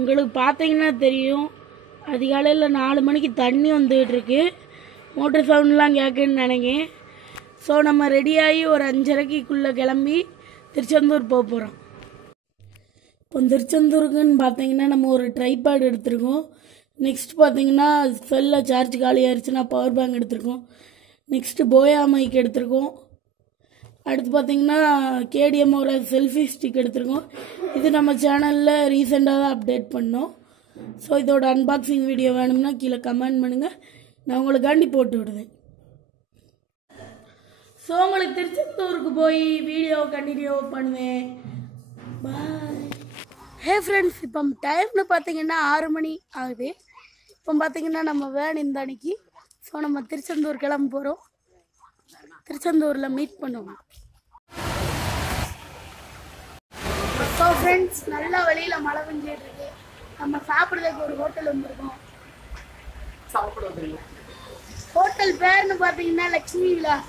உங்களுக்கு பார்த்தீங்கன்னா தெரியும், அதிகாலையில் 4 மணிக்கு தண்ணி வந்துகிட்டு இருக்கு. மோட்டர் சவுண்ட்லாம் கேட்குன்னு நினைக்கிறேன். ஸோ நம்ம ரெடியாகி ஒரு 5:30க்குள்ளே கிளம்பி திருச்செந்தூர் போக போகிறோம். இப்போ திருச்செந்தூருக்குன்னு பார்த்தீங்கன்னா நம்ம ஒரு ட்ரைபேட் எடுத்திருக்கோம். நெக்ஸ்ட் பார்த்தீங்கன்னா செல்லில் சார்ஜ் காலி ஆயிடுச்சுன்னா பவர் பேங்க் எடுத்திருக்கோம். நெக்ஸ்ட்டு போயா மைக் எடுத்திருக்கோம். அடுத்து பார்த்தீங்கன்னா கேடிஎம்மோட செல்ஃபி ஸ்டிக் எடுத்திருக்கோம். இது நம்ம சேனலில் ரீசெண்டாக தான் அப்டேட் பண்ணோம். ஸோ இதோட அன்பாக்சிங் வீடியோ வேணும்னா கீழே கமெண்ட் பண்ணுங்கள், நான் உங்களுக்காண்டி போட்டு விடுவேன். ஸோ உங்களுக்கு திருச்செந்தூருக்கு போய் வீடியோ கண்டினியூ பண்ணுவேன். பாய். ஹே ஃப்ரெண்ட்ஸ், இப்போ டைம்னு பார்த்தீங்கன்னா 6 மணி ஆகுது. இப்போ பார்த்தீங்கன்னா நம்ம வேன் இந்த அன்னைக்கு. ஸோ நம்ம திருச்செந்தூர் கிளம்ப போகிறோம். திருச்செந்தூரில் மீட் பண்ணுவோம். ஸோ ஃப்ரெண்ட்ஸ், நல்லா வெளியில் மழை பெஞ்சிட்டு இருக்கு. நம்ம சாப்பிட்றதுக்கு ஒரு ஹோட்டல் வந்துருக்கோம். ஹோட்டல் பேர்னு பார்த்தீங்கன்னா லக்ஷ்மி விலாஸ்.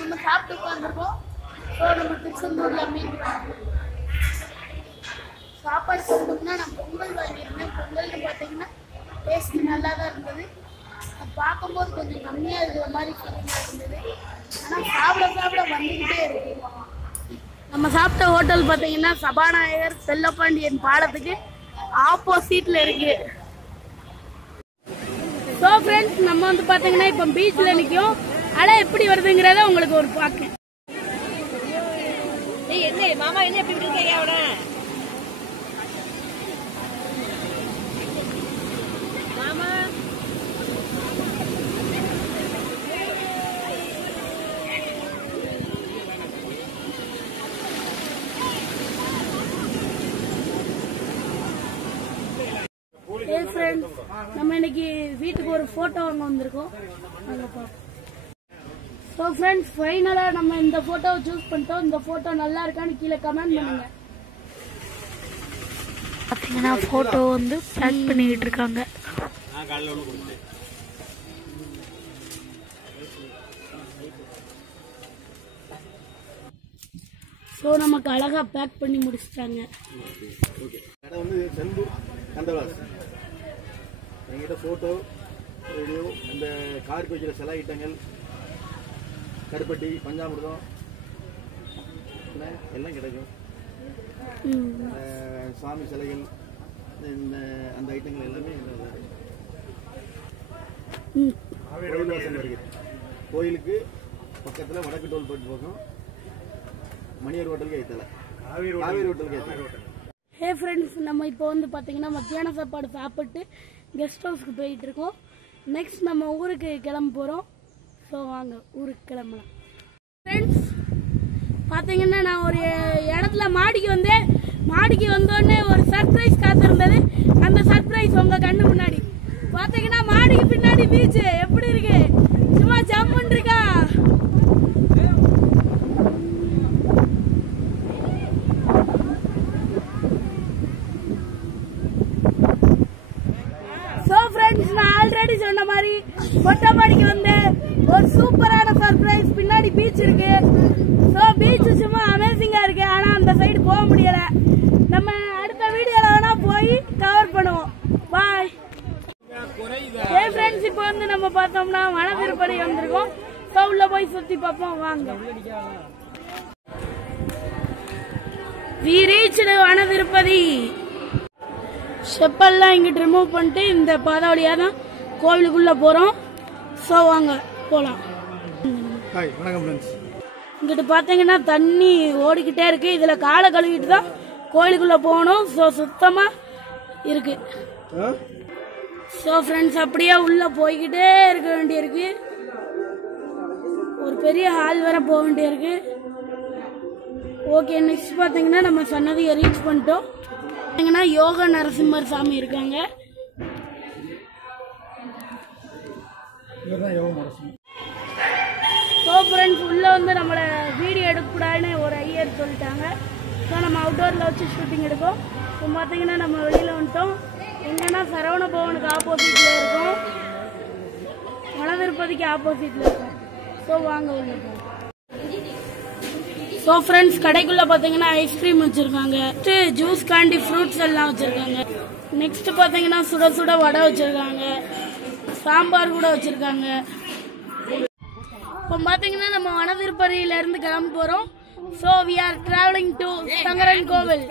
நம்ம சாப்பிட்டு உட்காந்துருக்கோம். ஸோ நம்ம திருச்செந்தூரில் மீட் பண்ணுவோம். சாப்பாடு சொல்லணும்னா நான் பொங்கல் வாங்கியிருந்தேன். பொங்கல்னு பார்த்தீங்கன்னா டேஸ்ட் நல்லா தான் இருந்தது. அது பார்க்கும்போது கொஞ்சம் கம்மியாக இருக்கிற மாதிரி ஃபீலிங்காக இருந்தது. ஆனால் சாப்பிட சாப்பிட வந்துக்கிட்டே இருக்கு. நம்ம சாப்பிட்ட ஹோட்டல் பார்த்தீங்கன்னா சபாநாயகர் செல்லப்பாண்டியன் பாலத்துக்கு ஆப்போசிட்டில் இருக்கு. ஸோ ஃப்ரெண்ட்ஸ், நம்ம வந்து பார்த்தீங்கன்னா இப்போ பீச்சில் நிற்கும். அலை எப்படி வருதுங்கிறத உங்களுக்கு ஒரு பார்க்க. என்ன மாமா என்ன எப்படி இருக்கீங்க? அவட மாமா ஃப்ரெண்ட்ஸ், நம்ம இன்னைக்கு வீட்டுக்கு ஒரு ஃபோட்டோ வாங்க வந்திருக்கோம். ஸோ ஃப்ரெண்ட்ஸ், ஃபைனலாக நம்ம இந்த ஃபோட்டோவை சூஸ் பண்ணிட்டோம். இந்த ஃபோட்டோ நல்லா இருக்கான்னு கீழே கமெண்ட் பண்ணுங்க. பார்த்தீங்கன்னா ஃபோட்டோ வந்து பேக் பண்ணிக்கிட்டு இருக்காங்க. ஸோ நமக்கு அழகாக பேக் பண்ணி முடிச்சிட்டாங்க. கடை வந்து செந்தூர் கந்தவாஸ். எங்கிட்ட ஃபோட்டோ, வீடியோ, இந்த காருக்கு வைக்கிற சில ஐட்டங்கள், கருப்பட்டி, பஞ்சாமிர்தம் எல்லாம் கிடைக்கும். சாமி சிலைகள், இந்த அந்த ஐட்டங்கள் எல்லாமே கோயிலுக்கு பக்கத்தில் வடக்கு டோல்பேட் போகும். மணியர் ஹோட்டலுக்கு ஐத்தலை, காவேரி ஹோட்டலுக்கு ஐத்தலை. ஹே ஃப்ரெண்ட்ஸ், நம்ம இப்போ வந்து பார்த்தீங்கன்னா மத்தியான சாப்பாடு சாப்பிட்டு கெஸ்ட் ஹவுஸ்க்கு போயிட்டு இருக்கோம். நெக்ஸ்ட் நம்ம ஊருக்கு கிளம்ப போகிறோம். ஸோ வாங்க ஊருக்கு கிளம்பலாம். ஃப்ரெண்ட்ஸ், பார்த்தீங்கன்னா நான் ஒரு இடத்துல மாடிக்கு வந்தேன். மாடிக்கு வந்தோடனே ஒரு சர்ப்ரைஸ் காத்திருந்தது. அந்த சர்ப்ரைஸ் உங்கள் கண்ணு முன்னாடி பார்த்தீங்கன்னா மாடிக்கு பின்னாடி பீச்சு எப்படி இருக்கு, சும்மா ஜம்முன்னு இருக்கா. நான் ஆல்ரெடி சொன்ன மாதிரி கொட்டப்பாடிக்கு வந்து ஒரு சூப்பரான சர்ப்ரைஸ். பின்னாடி பீச் இருக்கு. ஸோ பீச் சும்மா அமேசிங்கா இருக்கு. ஆனா அந்த சைடு போக முடியல. நம்ம அடுத்த வீடியோல வேணா போய் கவர் பண்ணுவோம். பாய். ஏ ஃப்ரெண்ட்ஸ், இப்போ வந்து நம்ம பார்த்தோம்னா வன திருப்பதி வந்திருக்கோம். ஸோ உள்ள போய் சுத்தி பார்ப்போம் வாங்க. We reached வன திருப்பதி. செப்பல்லாம் இங்கிட்டு ரிமூவ் பண்ணிட்டு இந்த பாதை வழியாக தான் கோவிலுக்குள்ளே போகிறோம். ஸோ வாங்க போகலாம். இங்கிட்டு பார்த்தீங்கன்னா தண்ணி ஓடிக்கிட்டே இருக்கு. இதில் காலை கழுவிட்டு தான் கோயிலுக்குள்ளே போகணும். ஸோ சுத்தமாக இருக்கு. ஸோ ஃப்ரெண்ட்ஸ், அப்படியே உள்ளே போய்கிட்டே இருக்க வேண்டியிருக்கு. ஒரு பெரிய ஹால் வேற போக வேண்டியிருக்கு. ஓகே, நெக்ஸ்ட் பார்த்தீங்கன்னா நம்ம சொன்னதை ரீச் பண்ணிட்டோம். யோக நரசிம்மர் சாமி இருக்காங்க. ஸோ ஃப்ரெண்ட்ஸ், உள்ள வந்து நம்மளை வீடியோ எடுக்கக்கூடாதுன்னு ஒரு ஐயர் சொல்லிட்டாங்க. ஸோ நம்ம அவுட்டோரில் வச்சு ஷூட்டிங் எடுப்போம். இப்போ பார்த்தீங்கன்னா நம்ம வெளியில் வந்துட்டோம். எங்கன்னா சரவண பவனுக்கு ஆப்போசிட்டில் இருக்கோம். வன திருப்பதிக்கு ஆப்போசிட்டில் இருக்கோம். ஸோ வாங்க உள்ள போவோம். ஸோ ஃப்ரெண்ட்ஸ் கடைக்குள்ள பார்த்தீங்கன்னா ஐஸ்கிரீம் வச்சிருக்காங்க, ஜூஸ் காண்டி ஃப்ரூட்ஸ் எல்லாம் வச்சிருக்காங்க. நெக்ஸ்ட் பார்த்தீங்கன்னா சுட சுட வடை வச்சிருக்காங்க, சாம்பார் கூட வச்சிருக்காங்க. இப்போ பார்த்தீங்கன்னா நம்ம வனதிருப்பதியில இருந்து கிளம்ப போறோம். So we are travelling to Sankaran கோவில்.